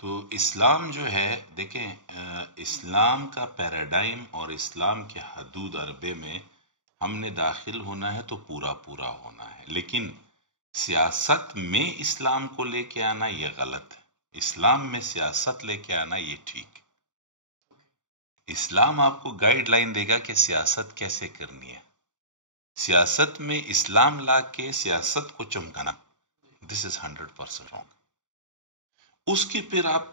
تو اسلام جو ہے دیکھیں، اسلام کا پیراڈائم اور اسلام کے حدود عربے میں ہم نے داخل ہونا ہے تو پورا پورا ہونا ہے، لیکن سیاست میں اسلام کو لے کے آنا یہ غلط ہے، اسلام میں سیاست لے کے آنا یہ ٹھیک ہے۔ اسلام آپ کو گائیڈ لائن دے گا کہ سیاست کیسے کرنی ہے، سیاست میں اسلام لا کے سیاست کو چمکانا، دس از 100% رانگ۔ اس کی پھر آپ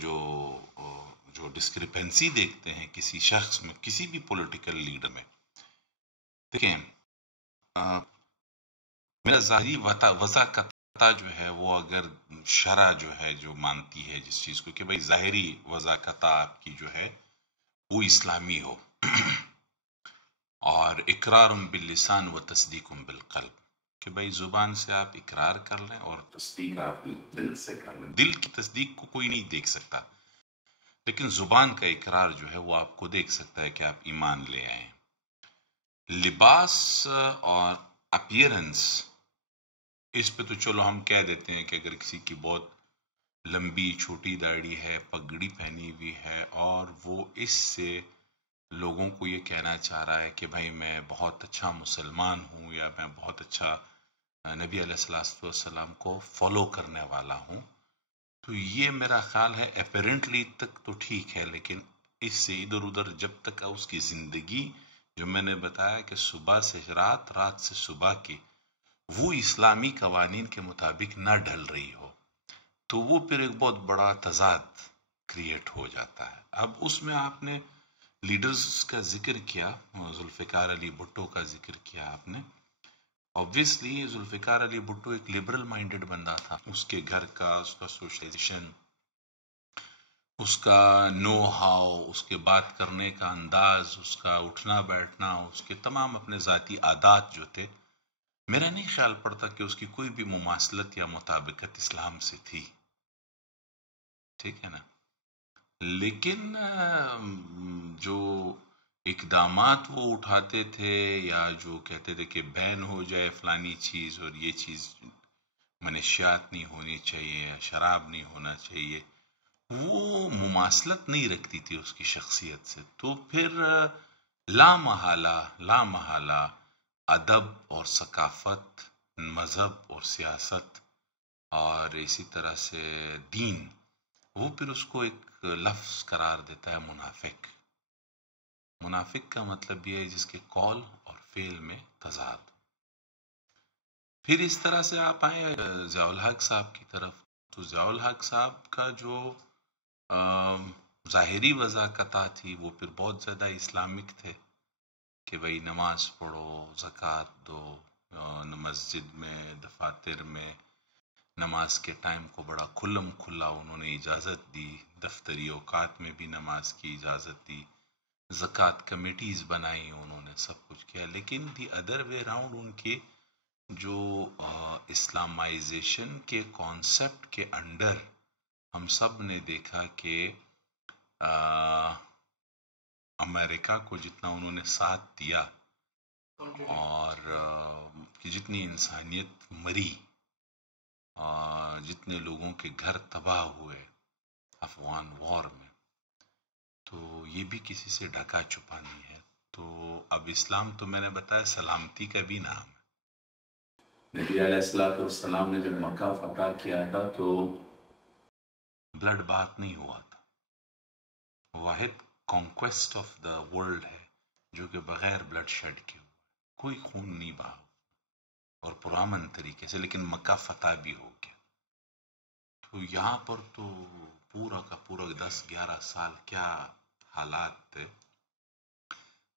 جو ڈسکرپنسی دیکھتے ہیں کسی شخص میں، کسی بھی پولیٹیکل لیڈر میں، دیکھیں میرا ظاہری وضاقتہ جو ہے وہ اگر شرع جو ہے جو مانتی ہے جس چیز کو کہ بھئی ظاہری وضاقتہ آپ کی جو ہے وہ اسلامی ہو، اور اقرار باللسان و تصدیق بالقلب، کہ بھئی زبان سے آپ اقرار کر لیں اور تصدیق آپ دل سے کر لیں۔ دل کی تصدیق کو کوئی نہیں دیکھ سکتا، لیکن زبان کا اقرار جو ہے وہ آپ کو دیکھ سکتا ہے کہ آپ ایمان لے آئیں۔ لباس اور اپیرنس، اس پہ تو چلو ہم کہہ دیتے ہیں کہ اگر کسی کی بہت لمبی چھوٹی داڑھی ہے، پگڑی پہنی ہوئی ہے، اور وہ اس سے لوگوں کو یہ کہنا چاہ رہا ہے کہ بھائی میں بہت اچھا مسلمان ہوں، یا میں بہت اچھا نبی علیہ السلام کو فالو کرنے والا ہوں، تو یہ میرا خیال ہے اپیرنٹلی تک تو ٹھیک ہے، لیکن اس سے ادھر ادھر جب تک اس کی زندگی جو میں نے بتایا کہ صبح سے رات، رات سے صبح کی، وہ اسلامی قوانین کے مطابق نہ ڈھل رہی ہو، تو وہ پھر ایک بہت بڑا تضاد کریٹ ہو جاتا ہے۔ اب اس میں آپ نے لیڈرز کا ذکر کیا، ذوالفقار علی بھٹو کا ذکر کیا آپ نے۔ obviously ذوالفقار علی بھٹو ایک لبرل مائنڈڈ بندہ تھا، اس کے گھر کا، اس کا سوشلائزیشن، اس کا نو ہاؤ، اس کے بات کرنے کا انداز، اس کا اٹھنا بیٹھنا، اس کے تمام اپنے ذاتی عادات جو تھے، میرا نہیں خیال پڑتا کہ اس کی کوئی بھی مماثلت یا مطابقت اسلام سے تھی، ٹھیک ہے نا۔ لیکن جو اقدامات وہ اٹھاتے تھے، یا جو کہتے تھے کہ بین ہو جائے فلانی چیز، اور یہ چیز منشیات نہیں ہونی چاہیے، شراب نہیں ہونا چاہیے، وہ مماثلت نہیں رکھتی تھی اس کی شخصیت سے، تو پھر لا محالہ ادب اور ثقافت، مذہب اور سیاست، اور اسی طرح سے دین، وہ پھر اس کو ایک لفظ قرار دیتا ہے منافق۔ منافق کا مطلب یہ ہے جس کے قول اور فعل میں تضاد۔ پھر اس طرح سے آپ آئے ضیاء الحق صاحب کی طرف، تو ضیاء الحق صاحب کا جو ظاہری وضاقتہ تھی وہ پھر بہت زیادہ اسلامک تھے، کہ بھئی نماز پڑھو، زکوٰۃ دو، مسجد میں، دفاتر میں نماز کے ٹائم کو بڑا کھلم کھلا انہوں نے اجازت دی، دفتری اوقات میں بھی نماز کی اجازت دی، زکوٰۃ کمیٹیز بنائی انہوں نے، سب کچھ کیا، لیکن دی ادر وے راؤنڈ ان کے جو اسلامائزیشن کے کانسیپٹ کے انڈر ہم سب نے دیکھا کہ امریکہ کو جتنا انہوں نے ساتھ دیا، اور جتنی انسانیت مری، جتنے لوگوں کے گھر تباہ ہوئے افغان وار میں، تو یہ بھی کسی سے ڈھکا چھپا نہیں ہے۔ تو اب اسلام تو میں نے بتایا سلامتی کا بھی نام ہے۔ نبی علیہ السلام نے جب مکہ فتح کیا تھا تو بلڈ بات نہیں ہوا تھا، واحد کانکویسٹ آف دا ورلڈ ہے جو کہ بغیر بلڈ شیڈ کے ہوئے، کوئی خون نہیں بہا، اور پرامن طریقے سے، لیکن مکہ فتح بھی ہو گیا۔ تو یہاں پر تو پورا کا پورا 10-11 سال کیا حالات تھے،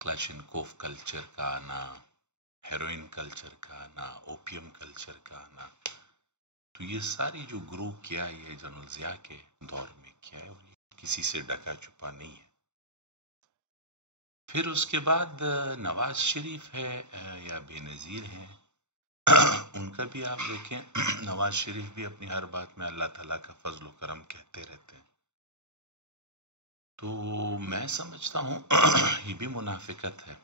کلاشنکوف کلچر کا آنا، ہیروئن کلچر کا آنا، اوپیم کلچر کا آنا، تو یہ ساری جو گرو کیا یہ جنرل ضیاء کے دور میں کیا ہے، اور یہ کسی سے ڈکا چھپا نہیں ہے۔ پھر اس کے بعد نواز شریف ہے، یا بے نظیر ہیں، ان کا بھی آپ دیکھیں، نواز شریف بھی اپنی ہر بات میں اللہ تعالیٰ کا فضل و کرم کہتے رہتے ہیں، تو میں سمجھتا ہوں یہ بھی منافقت ہے،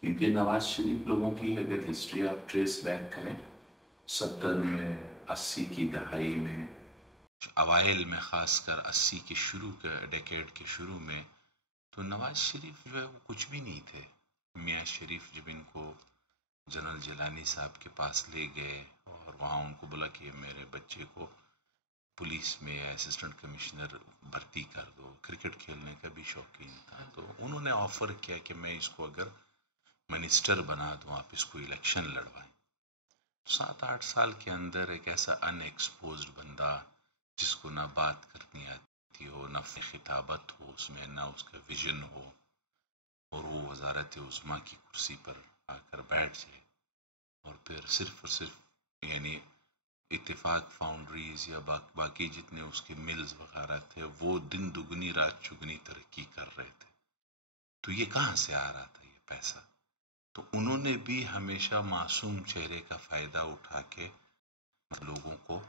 کیونکہ نواز شریف لوگوں کی اگر ہسٹری آپ ٹریس بیک کریں 70 میں، 80 کی دہائی میں، اوائل میں خاص کر 80 کے شروع کے ڈیکیڈ کے شروع میں تو نواز شریف جو ہے وہ کچھ بھی نہیں تھے. میاں شریف جب ان کو جنرل جیلانی صاحب کے پاس لے گئے اور وہاں ان کو بولا کہ میرے بچے کو پولیس میں اسسٹنٹ کمشنر بھرتی کر دو، کرکٹ کھیلنے کا بھی شوقین تھا، تو انہوں نے آفر کیا کہ میں اس کو اگر منسٹر بنا دوں، آپ اس کو الیکشن لڑوائیں. 7-8 سال کے اندر ایک ایسا ان ایکسپوزڈ بندہ جس کو نہ بات کرنی آتی ہو، نہ خطابت ہو اس میں، نہ اس کا ویژن ہو، اور وہ وزارت عظمیٰ کی کرسی پر آ کر بیٹھ جائے، اور پھر صرف اور صرف یعنی اتفاق فاؤنڈریز یا باقی جتنے اس کے ملز وغیرہ تھے وہ دن دگنی رات چگنی ترقی کر رہے تھے، تو یہ کہاں سے آ رہا تھا یہ پیسہ؟ تو انہوں نے بھی ہمیشہ معصوم چہرے کا فائدہ اٹھا کے لوگوں کو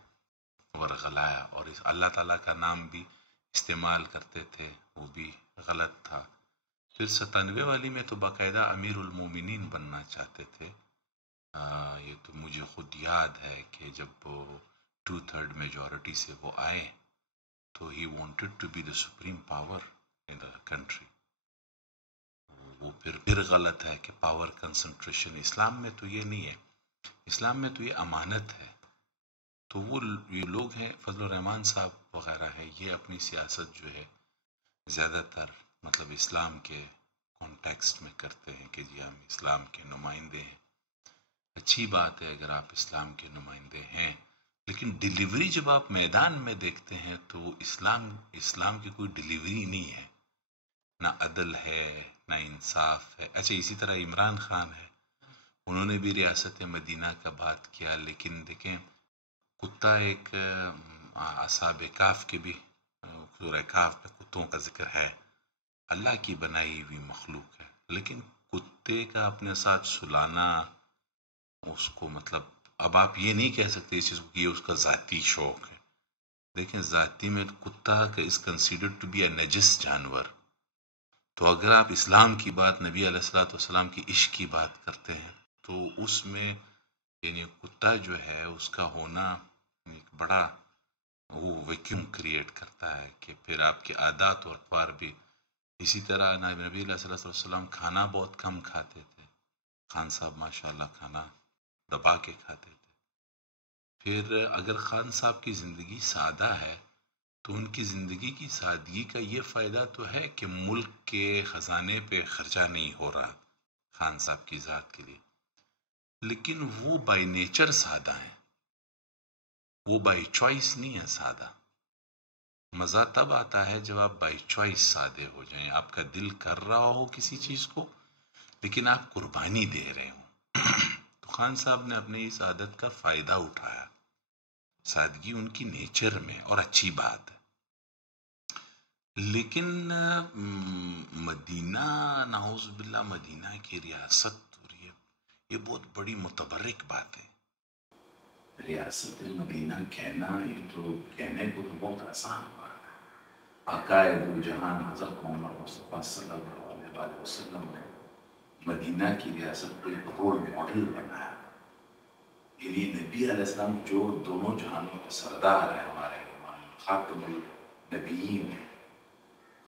ورغلایا، اور اس اللہ تعالیٰ کا نام بھی استعمال کرتے تھے، وہ بھی غلط تھا. پھر 97 والی میں تو باقاعدہ امیر المومنین بننا چاہتے تھے. یہ تو مجھے خود یاد ہے کہ جب وہ 2/3 میجورٹی سے وہ آئے تو ہی wanted to be the supreme power in the country. وہ پھر غلط ہے کہ پاور کنسنٹریشن اسلام میں تو یہ نہیں ہے، اسلام میں تو یہ امانت ہے. تو وہ یہ لوگ ہیں فضل الرحمان صاحب وغیرہ ہے، یہ اپنی سیاست جو ہے زیادہ تر مطلب اسلام کے کانٹیکسٹ میں کرتے ہیں کہ جی ہم اسلام کے نمائندے ہیں. اچھی بات ہے اگر آپ اسلام کے نمائندے ہیں، لیکن ڈیلیوری جب آپ میدان میں دیکھتے ہیں تو اسلام کی کوئی ڈیلیوری نہیں ہے، نہ عدل ہے نہ انصاف ہے. اچھا اسی طرح عمران خان ہے، انہوں نے بھی ریاست مدینہ کا بات کیا، لیکن دیکھیں کتا ایک اصحاب کاف کے بھی سورہ کاف میں کتوں کا ذکر ہے، اللہ کی بنائی ہوئی مخلوق ہے، لیکن کتے کا اپنے ساتھ سلانا اس کو مطلب اب آپ یہ نہیں کہہ سکتے اس چیز کو کہ یہ اس کا ذاتی شوق ہے. دیکھیں ذاتی میں کتا از کنسیڈرڈ ٹو بی اے نجس جانور، تو اگر آپ اسلام کی بات، نبی علیہ الصلوۃ والسلام کی عشق کی بات کرتے ہیں تو اس میں یعنی کتا جو ہے اس کا ہونا ایک بڑا وہ ویکیوم کریٹ کرتا ہے کہ پھر آپ کے عادات اور اطوار بھی. اسی طرح نبی علیہ الصلوۃ والسلام کھانا بہت کم کھاتے تھے، خان صاحب ماشاءاللہ کھانا دبا کے کھاتے تھے. پھر اگر خان صاحب کی زندگی سادہ ہے تو ان کی زندگی کی سادگی کا یہ فائدہ تو ہے کہ ملک کے خزانے پہ خرچہ نہیں ہو رہا خان صاحب کی ذات کے لیے، لیکن وہ بائی نیچر سادہ ہیں، وہ بائی چوائس نہیں ہے سادہ. مزہ تب آتا ہے جب آپ بائی چوائس سادے ہو جائیں، آپ کا دل کر رہا ہو کسی چیز کو لیکن آپ قربانی دے رہے ہوں. تو خان صاحب نے اپنے اس عادت کا فائدہ اٹھایا، سادگی ان کی نیچر میں، اور اچھی بات ہے. لیکن مدینہ نعوذ باللہ مدینہ کی ریاست ہو رہی ہے، یہ بہت بڑی متبرک بات ہے. ریاست مدینہ کہنا یہ تو کہنے کو تو بہت آسان ہوا ہے. عقائد الجہان حضرت محمد مصطفیٰ صلی اللہ علیہ وسلم نے مدینہ کی ریاست کو ایک رول ماڈل بنایا. یعنی نبی علیہ السلام جو دونوں جہانوں کے سردار ہیں، ہمارے امام خاتم النبیین ہیں،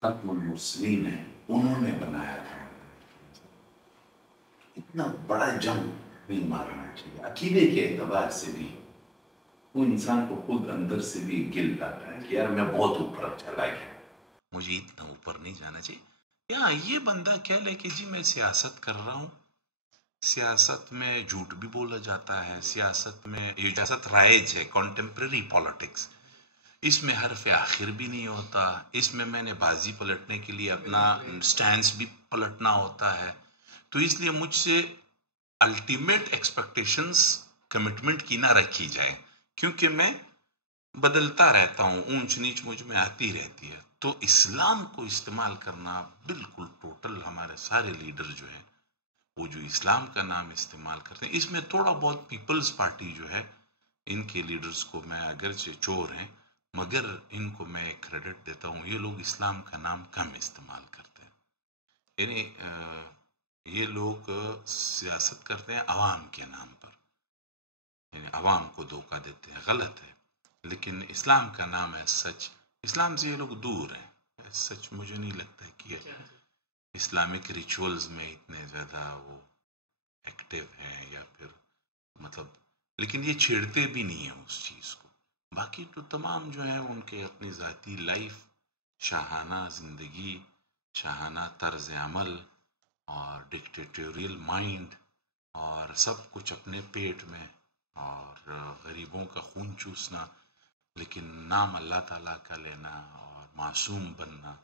ختم المرسلین ہیں، انہوں نے بنایا تھا. اتنا بڑا جنگ نہیں مارنا چاہیے. عقیدے کے اعتبار سے بھی وہ انسان کو خود اندر سے بھی گل لاتا ہے کہ یار میں بہت اوپر چلا گیا، مجھے اتنا اوپر نہیں جانا چاہیے. یہاں یہ بندہ کہہ لے کہ جی میں سیاست کر رہا ہوں، سیاست میں جھوٹ بھی بولا جاتا ہے، سیاست میں یہ سیاست رائج ہے، کانٹمپریری پالیٹکس، اس میں حرف آخر بھی نہیں ہوتا، اس میں میں نے بازی پلٹنے کے لیے اپنا سٹینس بھی پلٹنا ہوتا ہے. تو اس لیے مجھ سے الٹیمیٹ ایکسپیکٹیشنز کمٹمنٹ کی نہ رکھی جائے، کیونکہ میں بدلتا رہتا ہوں، اونچ نیچ مجھ میں آتی رہتی ہے. تو اسلام کو استعمال کرنا بالکل ٹوٹل، ہمارے سارے لیڈر جو ہیں وہ جو اسلام کا نام استعمال کرتے ہیں، اس میں تھوڑا بہت پیپلز پارٹی جو ہے ان کے لیڈرز کو میں اگرچہ چور ہیں مگر ان کو میں کریڈٹ دیتا ہوں، یہ لوگ اسلام کا نام کم استعمال کرتے ہیں. یعنی یہ لوگ سیاست کرتے ہیں عوام کے نام پر، یعنی عوام کو دھوکہ دیتے ہیں، غلط ہے. لیکن اسلام کا نام ہے سچ، اسلام سے یہ لوگ دور ہیں، سچ مجھے نہیں لگتا ہے کہ اسلامک ریچولز میں اتنے زیادہ وہ ایکٹیو ہیں، یا پھر مطلب، لیکن یہ چھیڑتے بھی نہیں ہیں اس چیز کو. باقی تو تمام جو ہے ان کے اپنی ذاتی لائف، شاہانہ زندگی، شاہانہ طرز عمل اور ڈکٹیٹوریل مائنڈ، اور سب کچھ اپنے پیٹ میں، اور غریبوں کا خون چوسنا، لیکن نام اللہ تعالیٰ کا لینا اور معصوم بننا،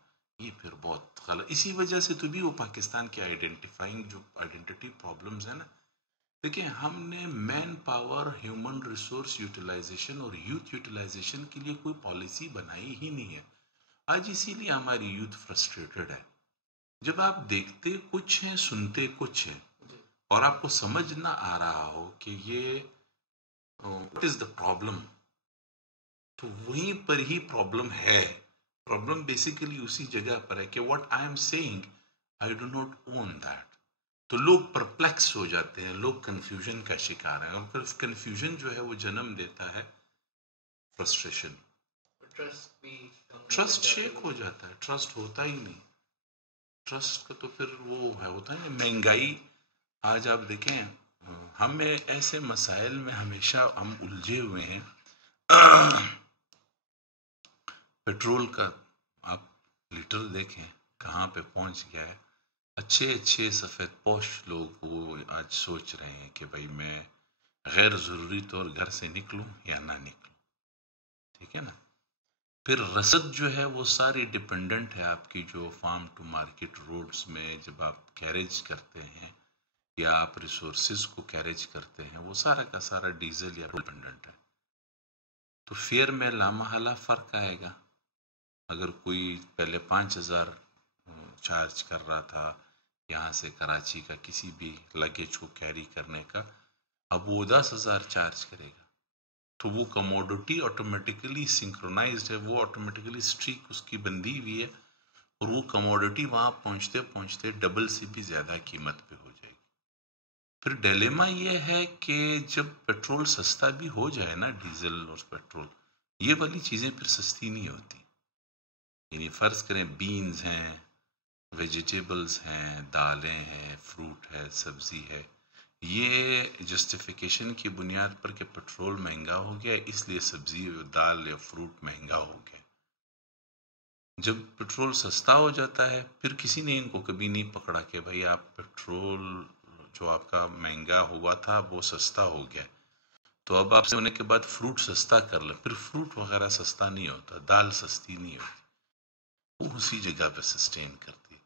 یہ پھر بہت غلط. اسی وجہ سے تو بھی وہ پاکستان کے جو آئیڈینٹی پرابلمز ہیں نا، دیکھیں ہم نے man power, human resource utilization اور یوتھ یوٹیلائزیشن کے لیے کوئی پالیسی بنائی ہی نہیں ہے. آج اسی لیے ہماری یوتھ فرسٹریٹڈ ہے. جب آپ دیکھتے کچھ ہیں، سنتے کچھ ہیں، اور آپ کو سمجھ نہ آ رہا ہو کہ یہ what is the problem، تو وہیں پر ہی پرابلم ہے. پرابلم بیسیکلی اسی جگہ پر ہے کہ what I am saying I do not own that. تو لوگ پرپلیکس ہو جاتے ہیں، لوگ کنفیوژن کا شکار ہیں، اور پھر کنفیوژن جو ہے وہ جنم دیتا ہے فرسٹریشن. ٹرسٹ شیک ہو جاتا ہے، ٹرسٹ ہوتا ہی نہیں. ٹرسٹ کا تو پھر وہ ہوتا ہے نا مہنگائی. آج آپ دیکھیں ہمیں ایسے مسائل میں ہمیشہ ہم الجھے ہوئے ہیں. پیٹرول کا آپ لیٹر دیکھیں کہاں پہ پہنچ گیا ہے. اچھے سفید پوش لوگ وہ آج سوچ رہے ہیں کہ بھائی میں غیر ضروری طور گھر سے نکلوں یا نہ نکلوں. ٹھیک ہے نا. پھر رسد جو ہے وہ ساری ڈیپینڈنٹ ہے آپ کی جو فارم ٹو مارکیٹ روڈز میں جب آپ کیریج کرتے ہیں یا آپ ریسورسز کو کیریج کرتے ہیں، وہ سارا کا سارا ڈیزل یا ڈیپینڈنٹ ہے. تو فیئر میں لامحالہ فرق آئے گا. اگر کوئی پہلے 5,000 چارج کر رہا تھا یہاں سے کراچی کا کسی بھی لگیج کو کیری کرنے کا، اب وہ 10,000 چارج کرے گا. تو وہ کموڈٹی آٹومیٹیکلی سنکرونائزڈ ہے، وہ آٹومیٹیکلی اسٹریک اس کی بندی ہوئی ہے، اور وہ کموڈٹی وہاں پہنچتے پہنچتے ڈبل سے بھی زیادہ قیمت پہ ہو جائے گی. پھر ڈیلیما یہ ہے کہ جب پیٹرول سستا بھی ہو جائے نا، ڈیزل اور پیٹرول، یہ والی چیزیں پھر سستی نہیں ہوتی. یعنی فرض کریں بینز ہیں، ویجیٹیبلز ہیں، دالیں ہیں، فروٹ ہے، سبزی ہے، یہ جسٹیفیکیشن کی بنیاد پر کہ پیٹرول مہنگا ہو گیا اس لیے سبزی، دال یا فروٹ مہنگا ہو گیا. جب پیٹرول سستا ہو جاتا ہے پھر کسی نے ان کو کبھی نہیں پکڑا کہ بھائی آپ پیٹرول جو آپ کا مہنگا ہوا تھا وہ سستا ہو گیا، تو اب آپ سے ہونے کے بعد فروٹ سستا کر لیں. پھر فروٹ وغیرہ سستا نہیں ہوتا، دال سستی نہیں ہوتی، وہ اسی جگہ پہ سسٹین کرتی ہے.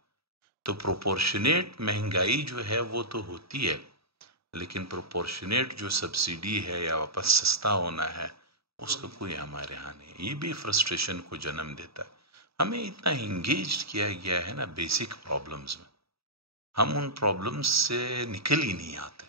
تو پروپورشنیٹ مہنگائی جو ہے وہ تو ہوتی ہے، لیکن پروپورشنیٹ جو سبسڈی ہے یا واپس سستا ہونا ہے اس کا کوئی ہمارے ہاں نہیں. یہ بھی فرسٹریشن کو جنم دیتا ہے. ہمیں اتنا انگیجڈ کیا گیا ہے نا بیسک پرابلمز میں، ہم ان پرابلمز سے نکل ہی نہیں آتے.